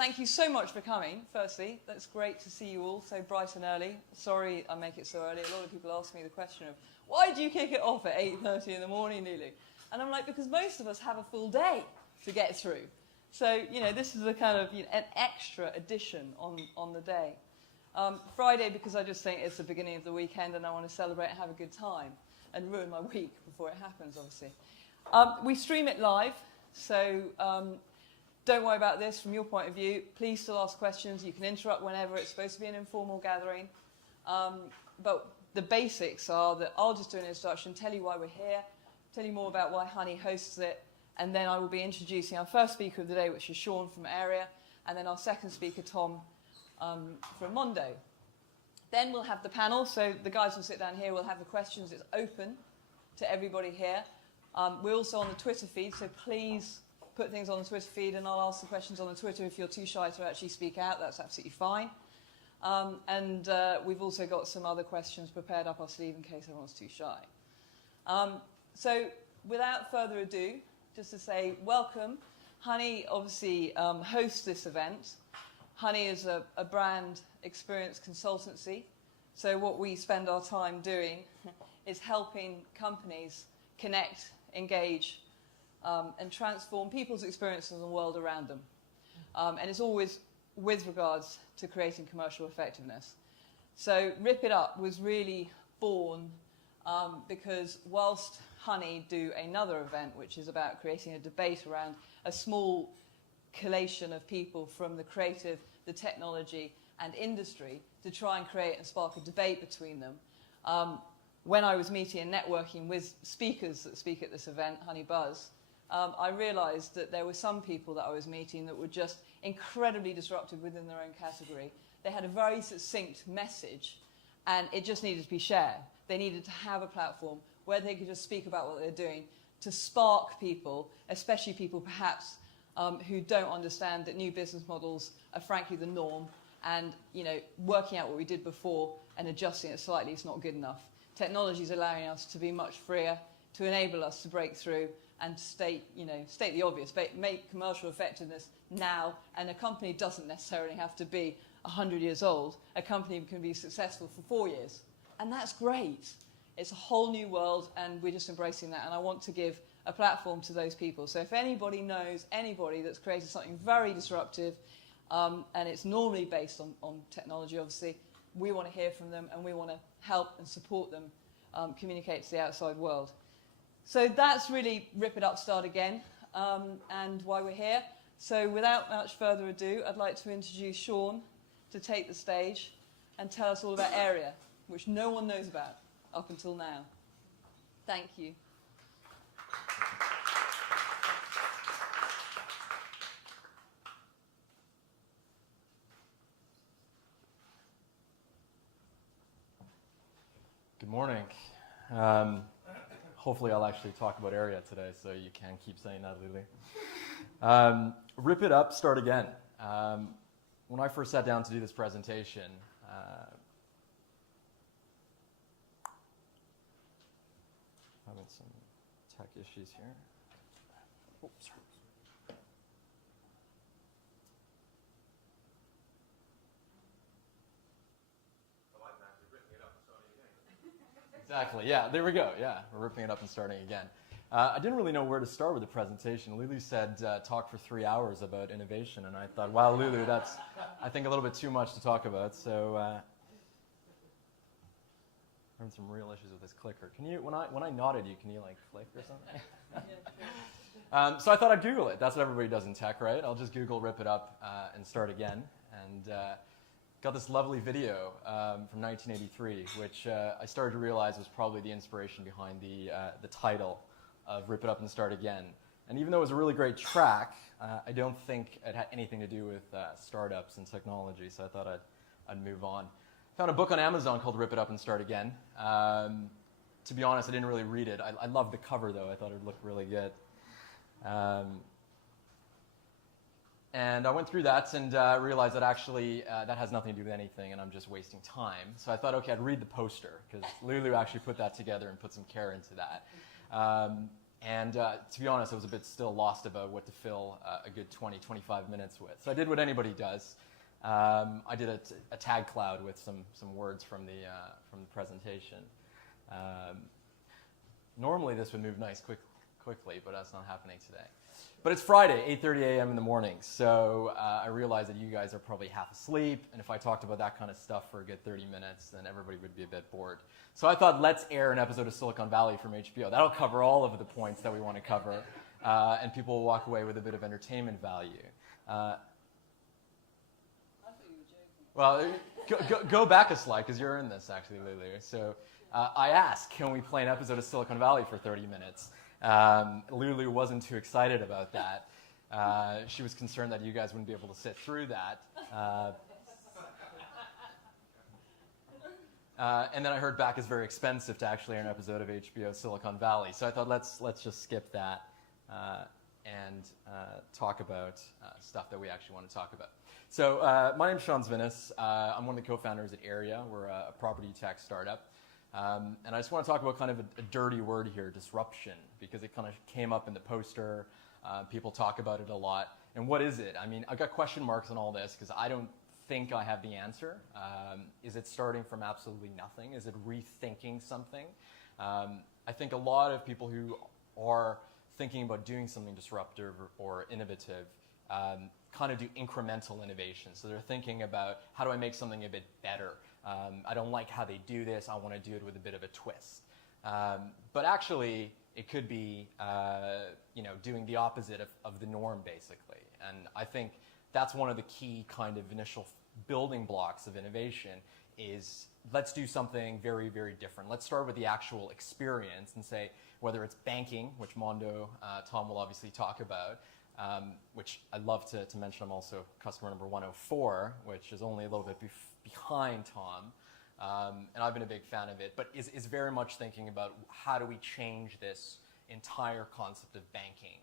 thank you so much for coming, firstly. That's great to see you all so bright and early. Sorry I make it so early. A lot of people ask me the question of, why do you kick it off at 8:30 in the morning, Lulu? And I'm like, because most of us have a full day to get through. So, this is a kind of an extra addition on the day. Friday, because I just think it's the beginning of the weekend and I want to celebrate and have a good time and ruin my week before it happens, obviously. We stream it live, so don't worry about this from your point of view. Please still ask questions. You can interrupt whenever. It's supposed to be an informal gathering. But the basics are that I'll just do an introduction, tell you why we're here, tell you more about why Honey hosts it, and then I will be introducing our first speaker of the day, which is Shawn from Area, and then our second speaker, Tom, from Mondo. Then we'll have the panel, so the guys will sit down here, we'll have the questions. It's open to everybody here. We're also on the Twitter feed, so please put things on the Twitter feed, and I'll ask the questions on the Twitter. If you're too shy to actually speak out, that's absolutely fine. And we've also got some other questions prepared up our sleeve in case everyone's too shy. So without further ado, just to say welcome. Honey obviously hosts this event. Honey is a brand experience consultancy. So what we spend our time doing is helping companies connect, engage, and transform people's experiences in the world around them. And it's always with regards to creating commercial effectiveness. So Rip It Up was really born because whilst Honey do another event, which is about creating a debate around a small collation of people from the creative, the technology, and industry to try and create and spark a debate between them. When I was meeting and networking with speakers that speak at this event, Honey Buzz, I realized that there were some people that I was meeting that were just incredibly disruptive within their own category. They had a very succinct message, and it just needed to be shared. They needed to have a platform where they could just speak about what they're doing to spark people, especially people perhaps who don't understand that new business models are frankly the norm, and working out what we did before and adjusting it slightly is not good enough. Technology is allowing us to be much freer, to enable us to break through and state the obvious, make commercial effectiveness now, and a company doesn't necessarily have to be 100 years old. A company can be successful for 4 years, and that's great. It's a whole new world, and we're just embracing that, and I want to give a platform to those people. So if anybody knows anybody that's created something very disruptive, and it's normally based on technology, obviously, we want to hear from them, and we want to help and support them communicate to the outside world. So that's really Rip It Up, Start Again, and why we're here. So without much further ado, I'd like to introduce Shawn to take the stage and tell us all about Area, which no one knows about up until now. Thank you. Good morning. Hopefully I'll actually talk about Area today, so you can keep saying that, Lily. Rip It Up, Start Again. When I first sat down to do this presentation, having some tech issues here. Oh, sorry. Exactly, yeah, there we go, yeah, we're ripping it up and starting again. I didn't really know where to start with the presentation. Lulu said talk for 3 hours about innovation, and I thought, wow, Lulu, that's, I think, a little bit too much to talk about, so having some real issues with this clicker. Can you, when I nodded you, can you like flick or something? So I thought I'd Google it. That's what everybody does in tech, right? I'll just Google Rip It Up and Start Again, and got this lovely video from 1983, which I started to realize was probably the inspiration behind the title of Rip It Up and Start Again. And even though it was a really great track, I don't think it had anything to do with startups and technology, so I thought I'd move on. Found a book on Amazon called Rip It Up and Start Again. To be honest, I didn't really read it. I loved the cover, though. I thought it looked really good. And I went through that and realized that actually that has nothing to do with anything, and I'm just wasting time. So I thought, okay, I'd read the poster, because Lulu actually put that together and put some care into that. And to be honest, I was a bit still lost about what to fill a good 20, 25 minutes with. So I did what anybody does. I did a tag cloud with some words from the presentation. Normally this would move nice quickly, but that's not happening today. But it's Friday, 8:30 a.m. in the morning, so I realize that you guys are probably half asleep, and if I talked about that kind of stuff for a good 30 minutes, then everybody would be a bit bored. So I thought, let's air an episode of Silicon Valley from HBO. That'll cover all of the points that we want to cover, and people will walk away with a bit of entertainment value. I thought you were joking. Well, go back a slide, because you're in this, actually, Lulu. So I asked, can we play an episode of Silicon Valley for 30 minutes? Lulu wasn't too excited about that. She was concerned that you guys wouldn't be able to sit through that. And then I heard back it's very expensive to actually air an episode of HBO Silicon Valley. So I thought, let's just skip that and talk about stuff that we actually want to talk about. So my name's Shawn Zvinis. I'm one of the co-founders at Area. We're a property tech startup. And I just want to talk about kind of a dirty word here, disruption, because it kind of came up in the poster. People talk about it a lot. And what is it? I mean, I've got question marks on all this because I don't think I have the answer. Is it starting from absolutely nothing? Is it rethinking something? I think a lot of people who are thinking about doing something disruptive or innovative kind of do incremental innovation. So they're thinking about, how do I make something a bit better? I don't like how they do this. I want to do it with a bit of a twist. But actually, it could be doing the opposite of the norm, basically. And I think that's one of the key kind of initial building blocks of innovation is, let's do something very, very different. Let's start with the actual experience and say, whether it's banking, which Mondo, Tom will obviously talk about, which I'd love to mention. I'm also customer number 104, which is only a little bit behind Tom. And I've been a big fan of it, but is very much thinking about, how do we change this entire concept of banking?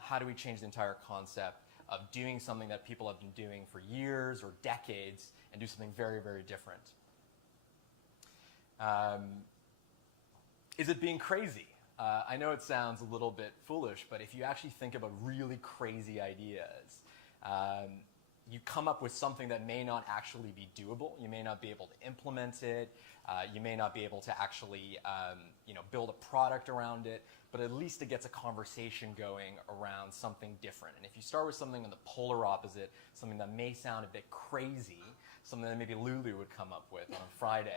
How do we change the entire concept of doing something that people have been doing for years or decades and do something very, very different? Is it being crazy? I know it sounds a little bit foolish, but if you actually think about really crazy ideas, you come up with something that may not actually be doable. You may not be able to implement it. You may not be able to actually build a product around it, but at least it gets a conversation going around something different. And if you start with something on the polar opposite, something that may sound a bit crazy, something that maybe Lulu would come up with on a Friday,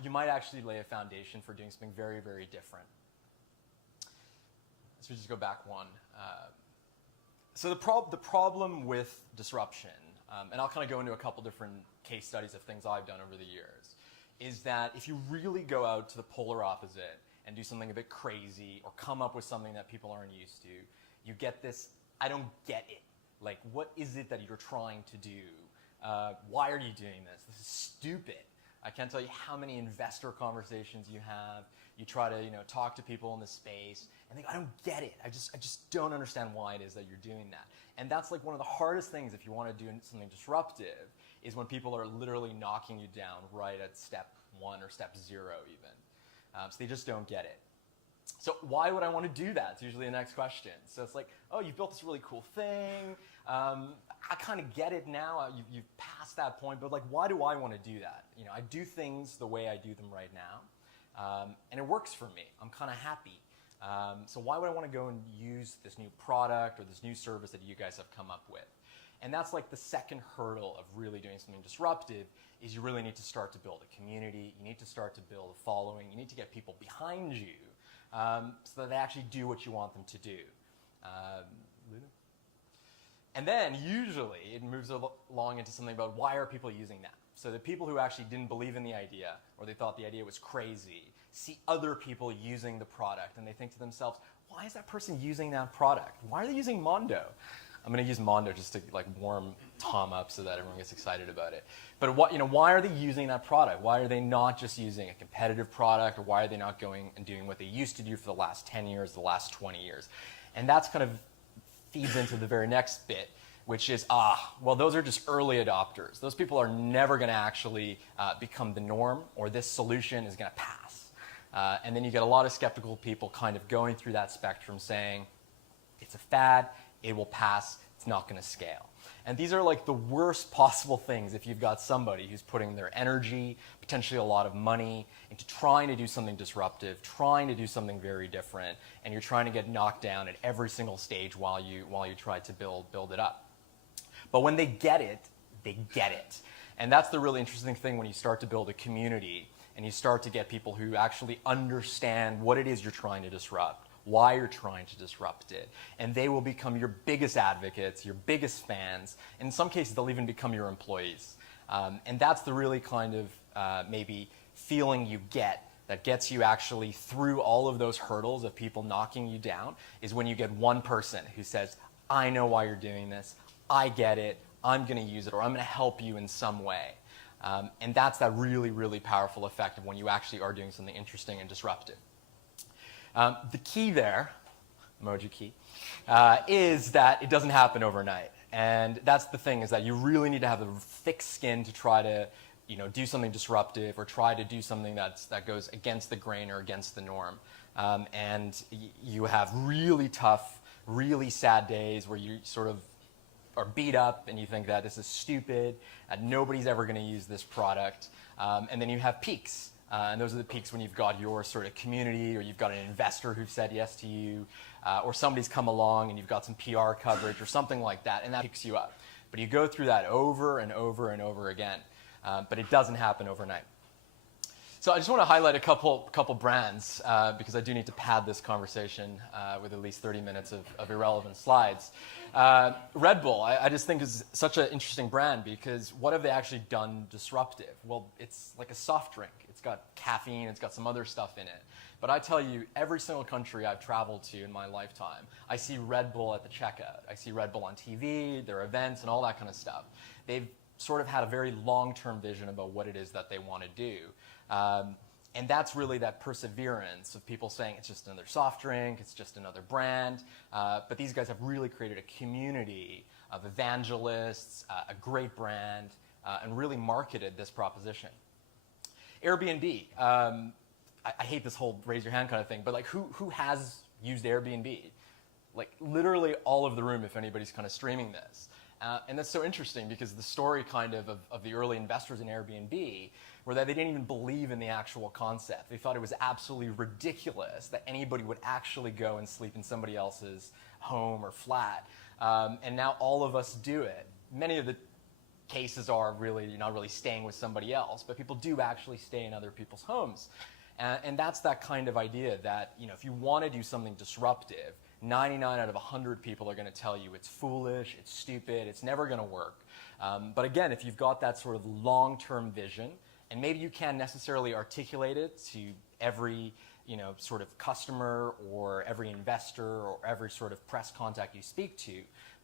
you might actually lay a foundation for doing something very, very different. So just go back one. So the problem with disruption, and I'll kind of go into a couple different case studies of things I've done over the years, is that if you really go out to the polar opposite and do something a bit crazy or come up with something that people aren't used to, you get this, I don't get it. Like, what is it that you're trying to do? Why are you doing this? This is stupid. I can't tell you how many investor conversations you have. You try to talk to people in the space and think, I don't get it. I just don't understand why it is that you're doing that. And that's like one of the hardest things if you want to do something disruptive, is when people are literally knocking you down right at step 1 or step 0 even. So they just don't get it. So why would I want to do that? It's usually the next question. So it's like, oh, you built this really cool thing. I kind of get it now. You've passed that point, but like, why do I want to do that? I do things the way I do them right now, and it works for me. I'm kind of happy. So why would I want to go and use this new product or this new service that you guys have come up with? And that's like the second hurdle of really doing something disruptive, is you really need to start to build a community. You need to start to build a following. You need to get people behind you so that they actually do what you want them to do. And then usually it moves along into something about, why are people using that? So the people who actually didn't believe in the idea, or they thought the idea was crazy, see other people using the product and they think to themselves, why is that person using that product? Why are they using Mondo? I'm going to use Mondo just to like warm Tom up so that everyone gets excited about it. But why are they using that product? Why are they not just using a competitive product, or why are they not going and doing what they used to do for the last 10 years, the last 20 years? And that's kind of feeds into the very next bit, which is, well, those are just early adopters. Those people are never going to actually become the norm, or this solution is going to pass. And then you get a lot of skeptical people kind of going through that spectrum saying, it's a fad, it will pass, it's not going to scale. And these are like the worst possible things if you've got somebody who's putting their energy, potentially a lot of money, into trying to do something disruptive, trying to do something very different, and you're trying to get knocked down at every single stage while you try to build it up. But when they get it, they get it. And that's the really interesting thing when you start to build a community and you start to get people who actually understand what it is you're trying to disrupt, why you're trying to disrupt it. And they will become your biggest advocates, your biggest fans. In some cases, they'll even become your employees. And that's the really kind of maybe feeling you get that gets you actually through all of those hurdles of people knocking you down, is when you get one person who says, I know why you're doing this, I get it, I'm going to use it, or I'm going to help you in some way. And that's that really, really powerful effect of when you actually are doing something interesting and disruptive. The key there, emoji key, is that it doesn't happen overnight. And that's the thing, is that you really need to have a thick skin to try to do something disruptive or try to do something that goes against the grain or against the norm. And you have really tough, really sad days where you sort of are beat up and you think that this is stupid, and nobody's ever going to use this product. And then you have peaks. And those are the peaks when you've got your sort of community, or you've got an investor who've said yes to you, or somebody's come along and you've got some PR coverage or something like that, and that picks you up. But you go through that over and over and over again. But it doesn't happen overnight. So I just want to highlight a couple brands, because I do need to pad this conversation with at least 30 minutes of irrelevant slides. Red Bull, I just think is such an interesting brand, because what have they actually done disruptive? Well, it's like a soft drink. It's got caffeine, it's got some other stuff in it. But I tell you, every single country I've traveled to in my lifetime, I see Red Bull at the checkout. I see Red Bull on TV, their events, and all that kind of stuff. They've sort of had a very long-term vision about what it is that they want to do. And that's really that perseverance of people saying it's just another soft drink, it's just another brand. But these guys have really created a community of evangelists, a great brand, and really marketed this proposition. Airbnb. I hate this whole raise your hand kind of thing, but like who has used Airbnb? Like literally all of the room, if anybody's kind of streaming this. And that's so interesting, because the story kind of the early investors in Airbnb were that they didn't even believe in the actual concept. They thought it was absolutely ridiculous that anybody would actually go and sleep in somebody else's home or flat. And now all of us do it. Many of the cases are really, you're not really staying with somebody else, but people do actually stay in other people's homes. And that's that kind of idea that, if you want to do something disruptive, 99 out of 100 people are going to tell you it's foolish, it's stupid, it's never going to work. But again, if you've got that sort of long-term vision, and maybe you can't necessarily articulate it to every sort of customer or every investor or every sort of press contact you speak to,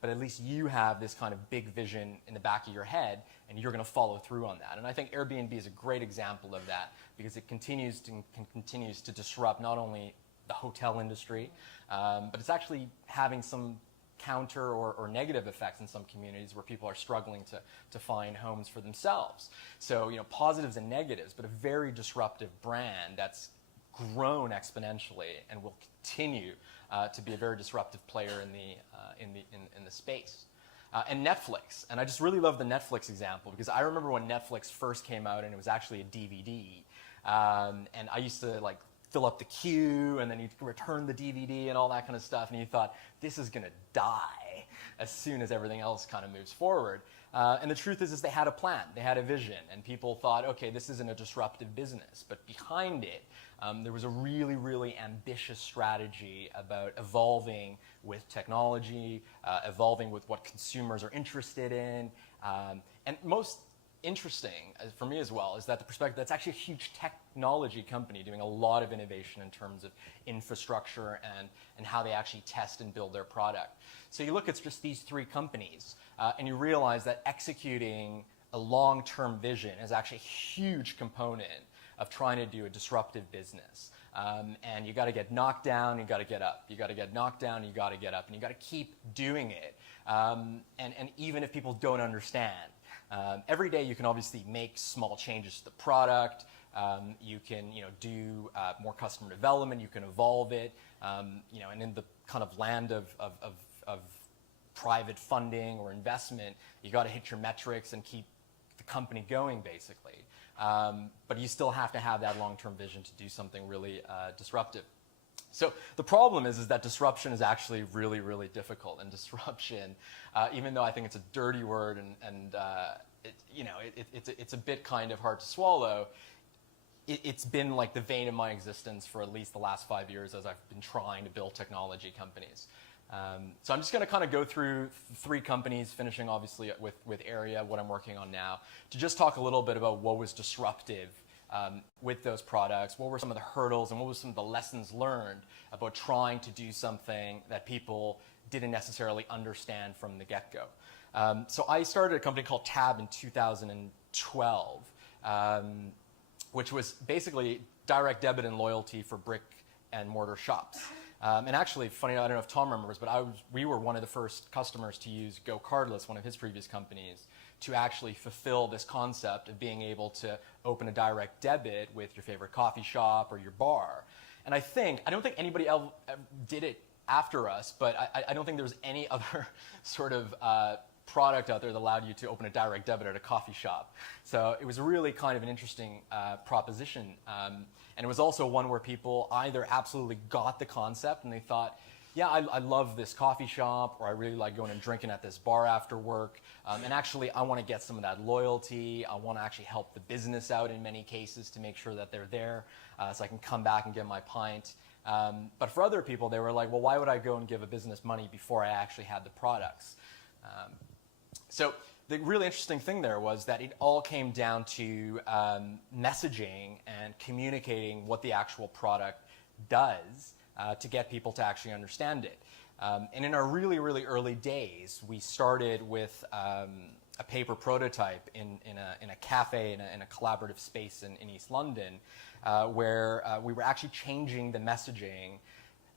but at least you have this kind of big vision in the back of your head, and you're going to follow through on that. And I think Airbnb is a great example of that, because it continues to disrupt not only the hotel industry, but it's actually having some counter or negative effects in some communities where people are struggling to find homes for themselves. So positives and negatives, but a very disruptive brand that's grown exponentially and will continue to be a very disruptive player in the space. And Netflix, and I just really love the Netflix example, because I remember when Netflix first came out and it was actually a DVD, and I used to fill up the queue, and then you'd return the DVD and all that kind of stuff, and you thought, this is going to die as soon as everything else kind of moves forward. And the truth is they had a plan, they had a vision, and people thought, okay, this isn't a disruptive business. But behind it, there was a really, really ambitious strategy about evolving with technology, evolving with what consumers are interested in, and most interesting for me as well is that the perspective that's actually a huge technology company doing a lot of innovation in terms of infrastructure and how they actually test and build their product. So you look at just these three companies and you realize that executing a long-term vision is actually a huge component of trying to do a disruptive business. And you got to get knocked down, you got to get up. You got to get knocked down, you got to get up, and you got to keep doing it. And even if people don't understand, every day you can obviously make small changes to the product, You can do more customer development. You can evolve it. And in the kind of land of private funding or investment, you got to hit your metrics and keep the company going, basically. But you still have to have that long-term vision to do something really disruptive. So the problem is that disruption is actually really, really difficult. And disruption, even though I think it's a dirty word and it's a bit kind of hard to swallow, it's been like the vein of my existence for at least the last 5 years as I've been trying to build technology companies. So I'm just going to kind of go through 3 companies, finishing obviously with Area, what I'm working on now, to just talk a little bit about what was disruptive with those products, what were some of the hurdles, and what were some of the lessons learned about trying to do something that people didn't necessarily understand from the get-go. So I started a company called Tab in 2012, which was basically direct debit and loyalty for brick and mortar shops. And actually, funny, I don't know if Tom remembers, but we were one of the first customers to use Go Cardless, one of his previous companies, to actually fulfill this concept of being able to open a direct debit with your favorite coffee shop or your bar. And I don't think anybody else did it after us, but I don't think there was any other sort of product out there that allowed you to open a direct debit at a coffee shop. So it was really kind of an interesting proposition. And it was also one where people either absolutely got the concept and they thought, yeah, I love this coffee shop, or I really like going and drinking at this bar after work. And actually, I want to get some of that loyalty. I want to actually help the business out in many cases to make sure that they're there so I can come back and get my pint. But for other people, they were like, well, why would I go and give a business money before I actually had the products? So the really interesting thing there was that it all came down to messaging and communicating what the actual product does to get people to actually understand it. And in our really, really early days, we started with a paper prototype in a cafe in a collaborative space in East London, where we were actually changing the messaging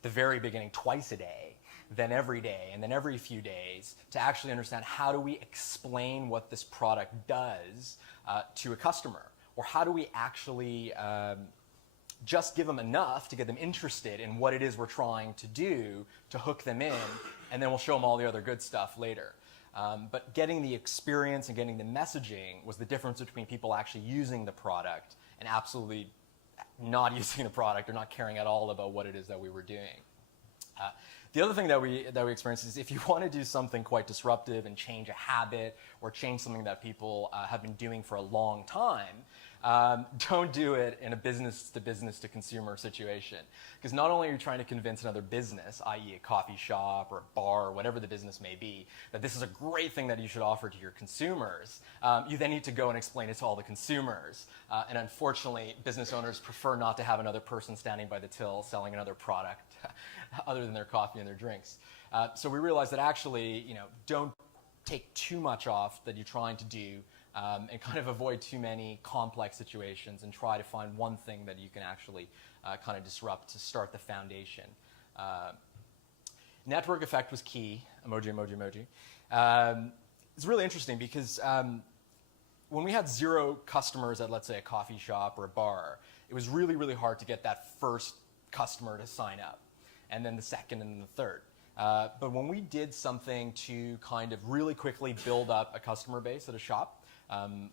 the very beginning twice a day, then every day, and then every few days, to actually understand how do we explain what this product does to a customer, or how do we actually just give them enough to get them interested in what it is we're trying to do to hook them in, and then we'll show them all the other good stuff later. But getting the experience and getting the messaging was the difference between people actually using the product and absolutely not using the product or not caring at all about what it is that we were doing. The other thing that we experienced is if you want to do something quite disruptive and change a habit or change something that people have been doing for a long time, don't do it in a business to consumer situation. Because not only are you trying to convince another business, i.e. a coffee shop or a bar or whatever the business may be, that this is a great thing that you should offer to your consumers, you then need to go and explain it to all the consumers. And unfortunately, business owners prefer not to have another person standing by the till selling another product other than their coffee and their drinks. So we realized that actually, don't take too much off that you're trying to do, and kind of avoid too many complex situations, and try to find one thing that you can actually kind of disrupt to start the foundation. Network effect was key. Emoji, emoji, emoji. It's really interesting because when we had 0 customers at, let's say, a coffee shop or a bar, it was really, really hard to get that first customer to sign up, and then the second and the third. But when we did something to kind of really quickly build up a customer base at a shop,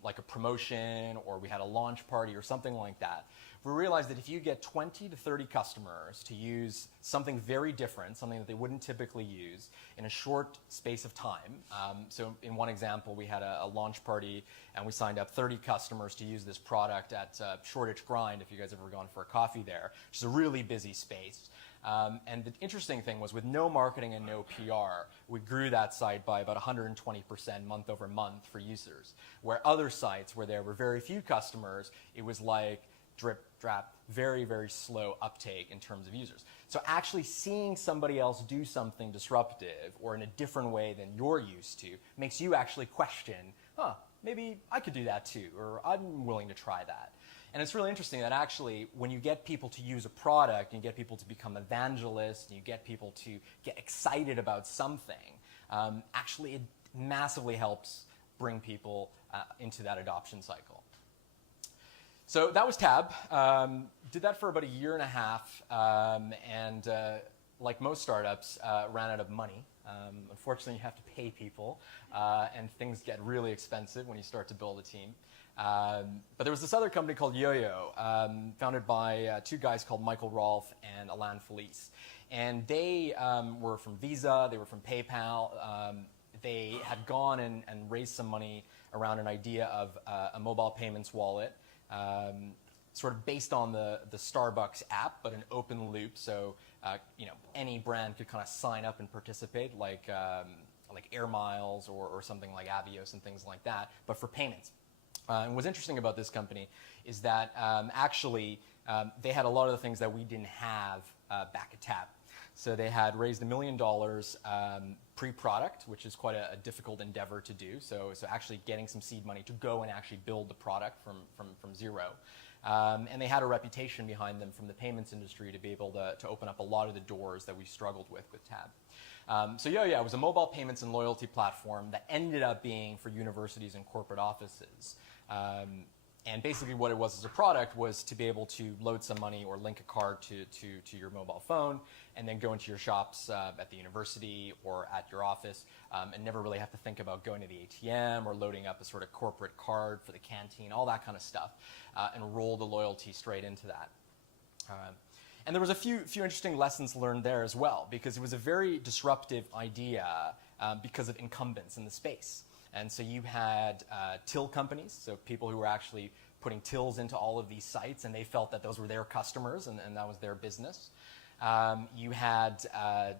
like a promotion, or we had a launch party or something like that, we realized that if you get 20 to 30 customers to use something very different, something that they wouldn't typically use, in a short space of time. So in one example, we had a launch party and we signed up 30 customers to use this product at Shoreditch Grind, if you guys have ever gone for a coffee there, which is a really busy space. And the interesting thing was, with no marketing and no PR, we grew that site by about 120% month over month for users. Where other sites where there were very few customers, it was like drip, drop, very, very slow uptake in terms of users. So actually seeing somebody else do something disruptive or in a different way than you're used to makes you actually question, maybe I could do that too, or I'm willing to try that. And it's really interesting that actually when you get people to use a product, and you get people to become evangelists, and you get people to get excited about something, actually it massively helps bring people into that adoption cycle. So that was Tab. Did that for about a year and a half, and like most startups, ran out of money. Unfortunately, you have to pay people, and things get really expensive when you start to build a team. But there was this other company called Yo-Yo, founded by two guys called Michael Rolfe and Alain Felice. And they were from Visa, they were from PayPal. They had gone and raised some money around an idea of a mobile payments wallet, sort of based on the Starbucks app, but an open loop. So any brand could kind of sign up and participate, like Air Miles or something like Avios and things like that, but for payments. And what's interesting about this company is that actually they had a lot of the things that we didn't have back at Tab. So they had raised $1 million pre-product, which is quite a difficult endeavor to do. So actually getting some seed money to go and actually build the product from zero. And they had a reputation behind them from the payments industry to be able to open up a lot of the doors that we struggled with Tab. So Yo-Yo was a mobile payments and loyalty platform that ended up being for universities and corporate offices. And basically what it was as a product was to be able to load some money or link a card to your mobile phone and then go into your shops at the university or at your office and never really have to think about going to the ATM or loading up a sort of corporate card for the canteen, all that kind of stuff, and roll the loyalty straight into that. And there was a few interesting lessons learned there as well, because it was a very disruptive idea because of incumbents in the space. And so you had till companies, so people who were actually putting tills into all of these sites, and they felt that those were their customers and that was their business. You had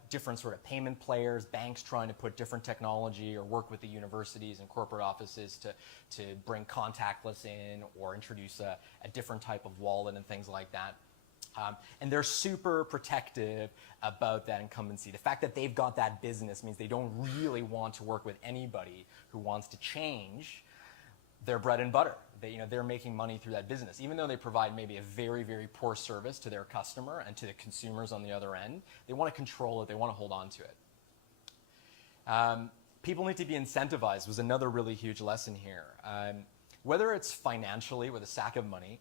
different sort of payment players, banks trying to put different technology or work with the universities and corporate offices to bring contactless in or introduce a different type of wallet and things like that. And they're super protective about that incumbency. The fact that they've got that business means they don't really want to work with anybody who wants to change their bread and butter. They're making money through that business. Even though they provide maybe a very, very poor service to their customer and to the consumers on the other end, they want to control it, they want to hold on to it. People need to be incentivized was another really huge lesson here. Whether it's financially with a sack of money,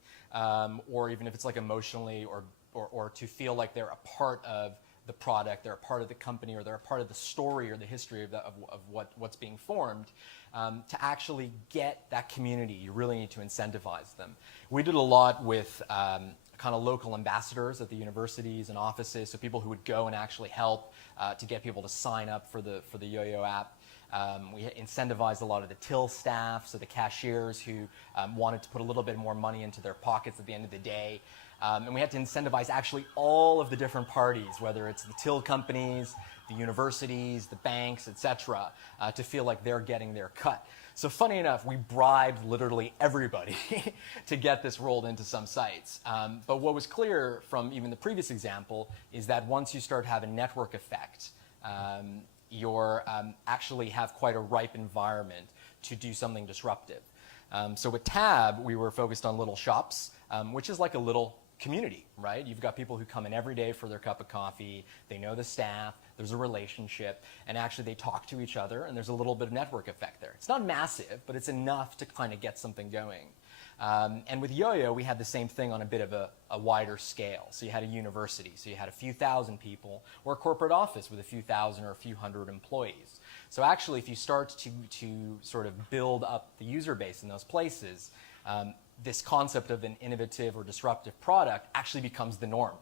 or even if it's like emotionally or to feel like they're a part of the product, they're a part of the company, or they're a part of the story or the history of what's being formed, to actually get that community, you really need to incentivize them. We did a lot with kind of local ambassadors at the universities and offices, so people who would go and actually help to get people to sign up for the Yo-Yo app. We incentivized a lot of the till staff, so the cashiers who wanted to put a little bit more money into their pockets at the end of the day. And we had to incentivize actually all of the different parties, whether it's the till companies, the universities, the banks, etc., to feel like they're getting their cut. So funny enough, we bribed literally everybody to get this rolled into some sites. But what was clear from even the previous example is that once you start having a network effect, you actually have quite a ripe environment to do something disruptive. So with Tab, we were focused on little shops, which is like a little community, right? You've got people who come in every day for their cup of coffee, they know the staff, there's a relationship, and actually they talk to each other, and there's a little bit of network effect there. It's not massive, but it's enough to kind of get something going. And with Yo-Yo, we had the same thing on a bit of a wider scale. So you had a university, so you had a few thousand people, or a corporate office with a few thousand or a few hundred employees. So actually, if you start to sort of build up the user base in those places, this concept of an innovative or disruptive product actually becomes the norm.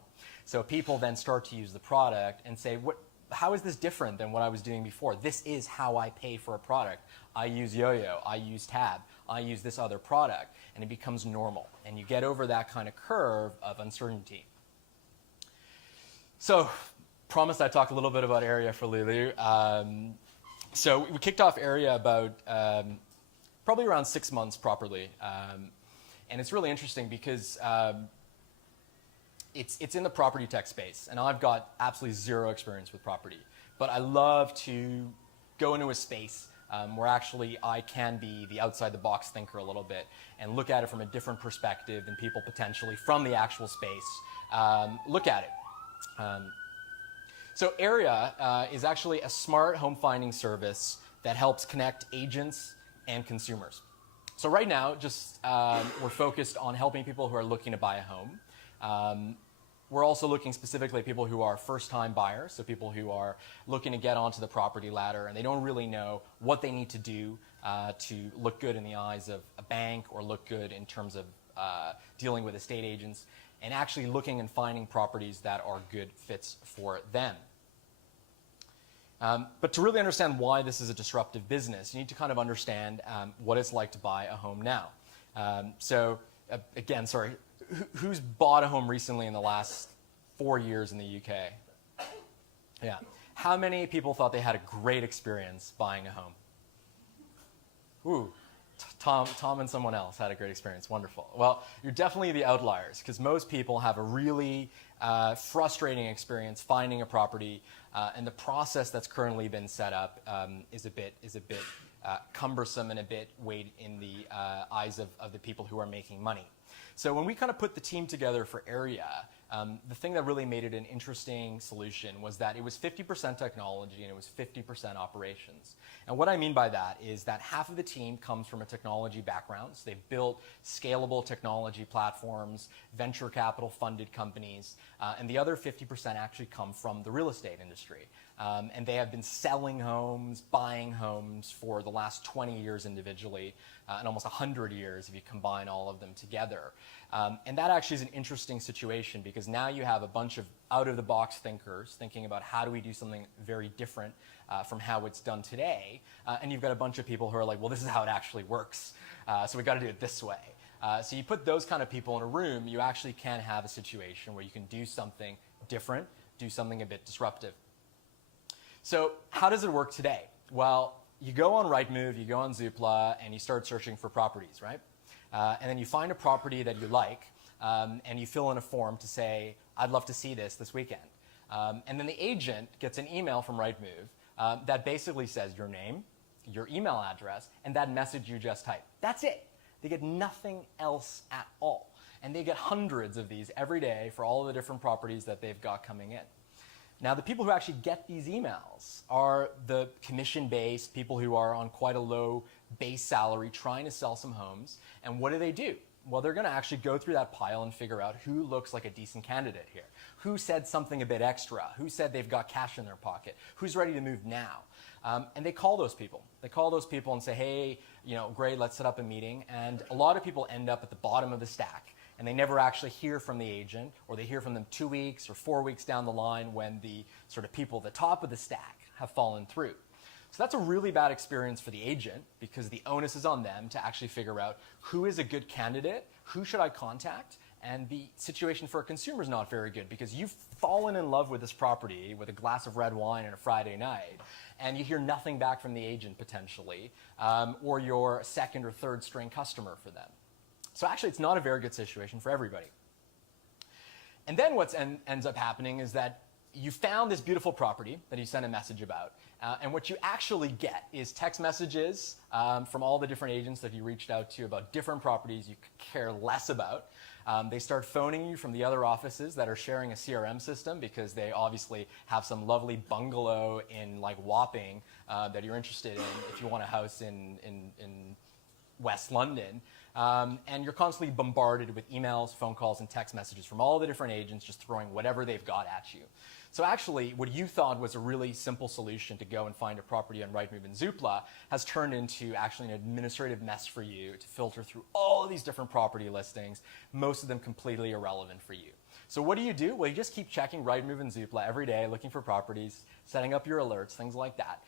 So people then start to use the product and say, how is this different than what I was doing before? This is how I pay for a product. I use Yo-Yo, I use Tab, I use this other product, and it becomes normal. And you get over that kind of curve of uncertainty. So, promised I'd talk a little bit about Area for Lulu. So we kicked off Area about probably around 6 months properly. And it's really interesting because it's in the property tech space, and I've got absolutely zero experience with property. But I love to go into a space where actually I can be the outside-the-box thinker a little bit and look at it from a different perspective than people potentially from the actual space look at it. So Area is actually a smart home finding service that helps connect agents and consumers. So right now, just we're focused on helping people who are looking to buy a home. We're also looking specifically at people who are first-time buyers, so people who are looking to get onto the property ladder and they don't really know what they need to do to look good in the eyes of a bank or look good in terms of dealing with estate agents, and actually looking and finding properties that are good fits for them. But to really understand why this is a disruptive business, you need to kind of understand what it's like to buy a home now. Again, sorry, who's bought a home recently in the last 4 years in the UK? Yeah. How many people thought they had a great experience buying a home? Ooh, Tom and someone else had a great experience. Wonderful. Well, you're definitely the outliers, because most people have a really frustrating experience finding a property, and the process that's currently been set up is a bit cumbersome and a bit weighed in the eyes of the people who are making money. So when we kind of put the team together for Area, the thing that really made it an interesting solution was that it was 50% technology and it was 50% operations. And what I mean by that is that half of the team comes from a technology background. So they've built scalable technology platforms, venture capital funded companies, and the other 50% actually come from the real estate industry. And they have been selling homes, buying homes for the last 20 years individually, and almost 100 years if you combine all of them together. And that actually is an interesting situation, because now you have a bunch of out-of-the-box thinkers thinking about how do we do something very different from how it's done today. And you've got a bunch of people who are like, well, this is how it actually works, so we've got to do it this way. So you put those kind of people in a room, you actually can have a situation where you can do something different, do something a bit disruptive. So how does it work today? Well, you go on Rightmove, you go on Zoopla, and you start searching for properties, right? And then you find a property that you like, and you fill in a form to say, I'd love to see this weekend. And then the agent gets an email from Rightmove that basically says your name, your email address, and that message you just typed. That's it. They get nothing else at all. And they get hundreds of these every day for all of the different properties that they've got coming in. Now, the people who actually get these emails are the commission-based people who are on quite a low base salary trying to sell some homes. And what do? Well, they're going to actually go through that pile and figure out who looks like a decent candidate here. Who said something a bit extra? Who said they've got cash in their pocket? Who's ready to move now? And they call those people. They call those people and say, hey, great, let's set up a meeting. And a lot of people end up at the bottom of the stack. And they never actually hear from the agent, or they hear from them 2 weeks or 4 weeks down the line when the sort of people at the top of the stack have fallen through. So that's a really bad experience for the agent, because the onus is on them to actually figure out who is a good candidate, who should I contact, and the situation for a consumer is not very good, because you've fallen in love with this property with a glass of red wine on a Friday night, and you hear nothing back from the agent potentially, or your second or third string customer for them. So actually, it's not a very good situation for everybody. And then what ends up happening is that you found this beautiful property that you sent a message about, and what you actually get is text messages from all the different agents that you reached out to about different properties you could care less about. They start phoning you from the other offices that are sharing a CRM system, because they obviously have some lovely bungalow in like Wapping that you're interested in if you want a house in West London. And you're constantly bombarded with emails, phone calls, and text messages from all the different agents just throwing whatever they've got at you. So actually, what you thought was a really simple solution to go and find a property on Rightmove and Zoopla has turned into actually an administrative mess for you to filter through all of these different property listings, most of them completely irrelevant for you. So what do? Well, you just keep checking Rightmove and Zoopla every day, looking for properties, setting up your alerts, things like that.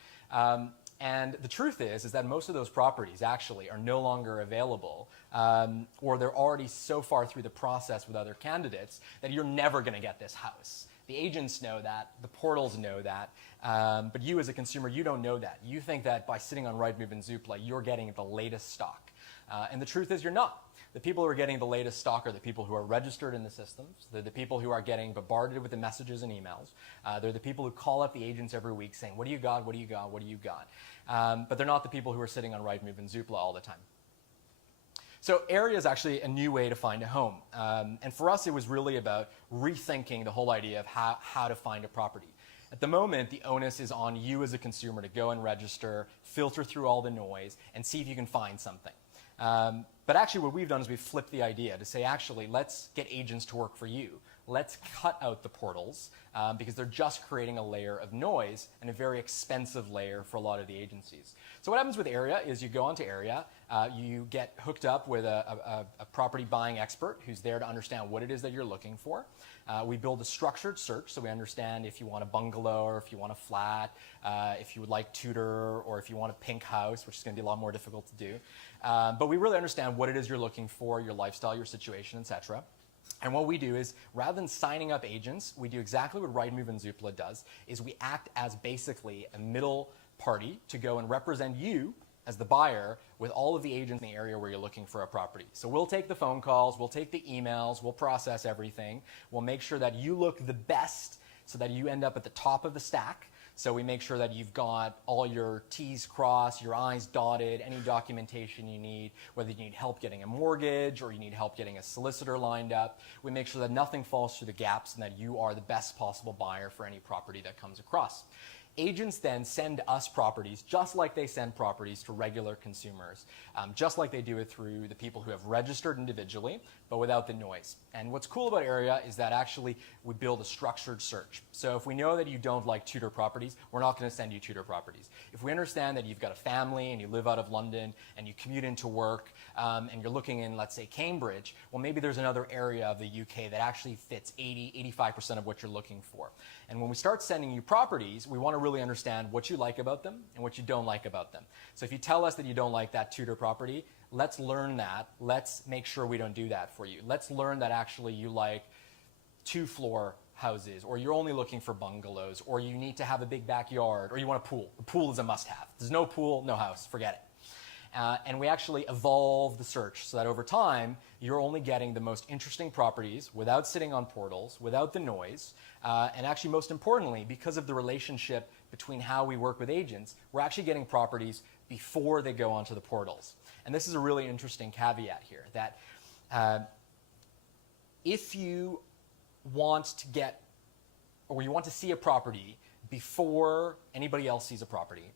And the truth is that most of those properties actually are no longer available, or they're already so far through the process with other candidates that you're never going to get this house. The agents know that, the portals know that, but you as a consumer, you don't know that. You think that by sitting on Rightmove and Zoopla, you're getting the latest stock. And the truth is you're not. The people who are getting the latest stock are the people who are registered in the systems. They're the people who are getting bombarded with the messages and emails. They're the people who call up the agents every week saying, what do you got, what do you got, what do you got? But they're not the people who are sitting on Rightmove and Zoopla all the time. So Area is actually a new way to find a home. And for us, it was really about rethinking the whole idea of how to find a property. At the moment, the onus is on you as a consumer to go and register, filter through all the noise, and see if you can find something. But actually what we've done is we've flipped the idea to say, actually, let's get agents to work for you. Let's cut out the portals because they're just creating a layer of noise and a very expensive layer for a lot of the agencies. So what happens with Area is you go onto Area, you get hooked up with a property buying expert who's there to understand what it is that you're looking for. We build a structured search so we understand if you want a bungalow or if you want a flat, if you would like Tudor or if you want a pink house, which is going to be a lot more difficult to do. But we really understand what it is you're looking for, your lifestyle, your situation, etc. And what we do is, rather than signing up agents, we do exactly what Rightmove and Zoopla does, is we act as basically a middle party to go and represent you as the buyer with all of the agents in the area where you're looking for a property. So we'll take the phone calls, we'll take the emails, we'll process everything. We'll make sure that you look the best so that you end up at the top of the stack. So we make sure that you've got all your T's crossed, your I's dotted, any documentation you need, whether you need help getting a mortgage or you need help getting a solicitor lined up. We make sure that nothing falls through the gaps and that you are the best possible buyer for any property that comes across. Agents then send us properties just like they send properties to regular consumers, just like they do it through the people who have registered individually, but without the noise. And what's cool about Area is that actually we build a structured search. So if we know that you don't like Tudor properties, we're not going to send you Tudor properties. If we understand that you've got a family and you live out of London and you commute into work and you're looking in, let's say, Cambridge, well, maybe there's another area of the UK that actually fits 85% of what you're looking for. And when we start sending you properties, we want to really understand what you like about them and what you don't like about them. So if you tell us that you don't like that Tudor property, let's learn that. Let's make sure we don't do that for you. Let's learn that actually you like 2-floor houses, or you're only looking for bungalows, or you need to have a big backyard, or you want a pool. A pool is a must-have. There's no pool, no house. Forget it. And we actually evolve the search so that over time, you're only getting the most interesting properties without sitting on portals, without the noise, and actually most importantly, because of the relationship between how we work with agents, we're actually getting properties before they go onto the portals. And this is a really interesting caveat here, that if you want to get, or you want to see a property before anybody else sees a property,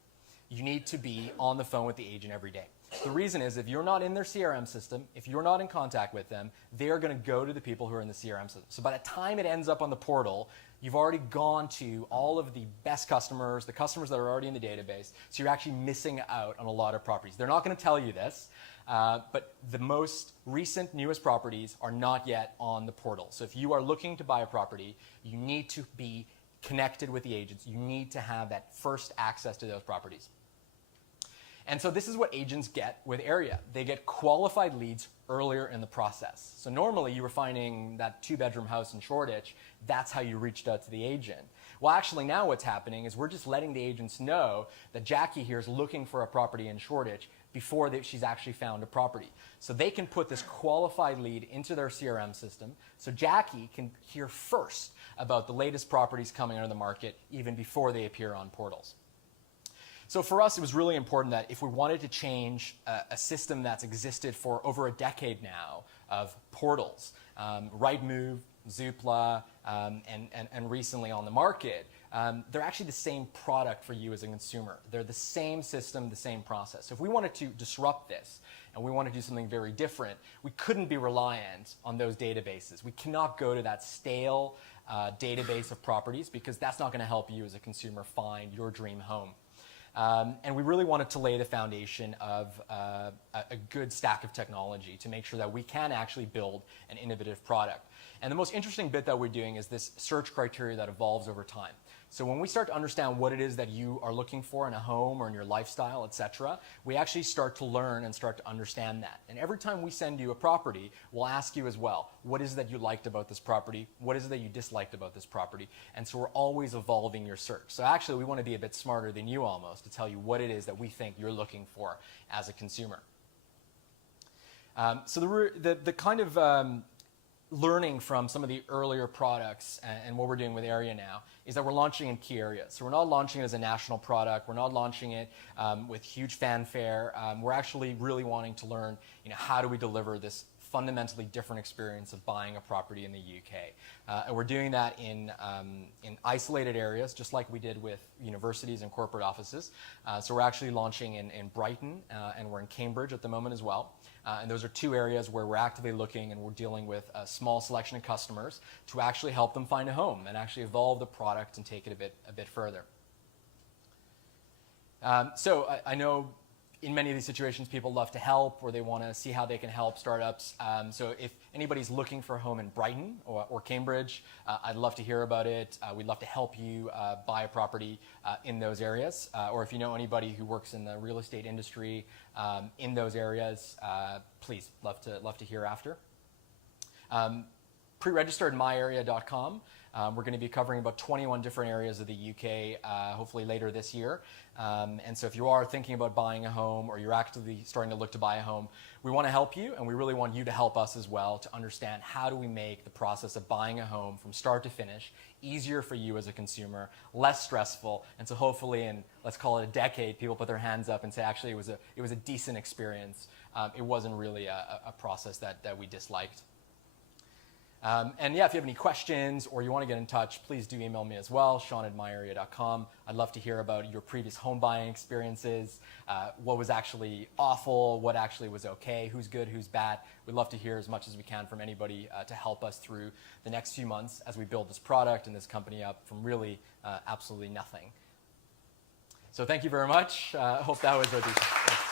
you need to be on the phone with the agent every day. The reason is, if you're not in their CRM system, if you're not in contact with them, they're going to go to the people who are in the CRM system. So by the time it ends up on the portal, you've already gone to all of the best customers, the customers that are already in the database, so you're actually missing out on a lot of properties. They're not going to tell you this, but the most recent, newest properties are not yet on the portal. So if you are looking to buy a property, you need to be connected with the agents. You need to have that first access to those properties. And so this is what agents get with Area. They get qualified leads earlier in the process. So normally you were finding that 2-bedroom house in Shoreditch, that's how you reached out to the agent. Well, actually now what's happening is we're just letting the agents know that Jackie here is looking for a property in Shoreditch before she's actually found a property. So they can put this qualified lead into their CRM system, so Jackie can hear first about the latest properties coming onto the market even before they appear on portals. So for us, it was really important that if we wanted to change a system that's existed for over a decade now of portals, Rightmove, Zoopla, and recently on the market, they're actually the same product for you as a consumer. They're the same system, the same process. So if we wanted to disrupt this and we want to do something very different, we couldn't be reliant on those databases. We cannot go to that stale database of properties because that's not going to help you as a consumer find your dream home. And we really wanted to lay the foundation of a good stack of technology to make sure that we can actually build an innovative product. And the most interesting bit that we're doing is this search criteria that evolves over time. So when we start to understand what it is that you are looking for in a home or in your lifestyle, etc., we actually start to learn and start to understand that. And every time we send you a property, we'll ask you as well, what is it that you liked about this property? What is it that you disliked about this property? And so we're always evolving your search. So actually, we want to be a bit smarter than you almost to tell you what it is that we think you're looking for as a consumer. So the kind of learning from some of the earlier products and what we're doing with Area now is that we're launching in key areas. So we're not launching it as a national product. We're not launching it with huge fanfare. We're actually really wanting to learn, how do we deliver this fundamentally different experience of buying a property in the UK. And we're doing that in isolated areas, just like we did with universities and corporate offices. So we're actually launching in Brighton, and we're in Cambridge at the moment as well. And those are two areas where we're actively looking and we're dealing with a small selection of customers to actually help them find a home and actually evolve the product and take it a bit further. So I know in many of these situations people love to help, or they want to see how they can help startups. So if anybody's looking for a home in Brighton or Cambridge, I'd love to hear about it. We'd love to help you buy a property in those areas. Or if you know anybody who works in the real estate industry in those areas, please, love to hear after. Pre-register at myarea.com. We're going to be covering about 21 different areas of the UK, hopefully later this year. And so if you are thinking about buying a home, or you're actively starting to look to buy a home, we want to help you, and we really want you to help us as well to understand how do we make the process of buying a home from start to finish easier for you as a consumer, less stressful, and so hopefully in, let's call it a decade, people put their hands up and say, actually, it was a decent experience. It wasn't really a process that we disliked. And yeah, if you have any questions or you want to get in touch, please do email me as well, Shawn@myarea.com. I'd love to hear about your previous home buying experiences, what was actually awful, what actually was okay, who's good, who's bad. We'd love to hear as much as we can from anybody to help us through the next few months as we build this product and this company up from really absolutely nothing. So thank you very much. I hope that was a decent.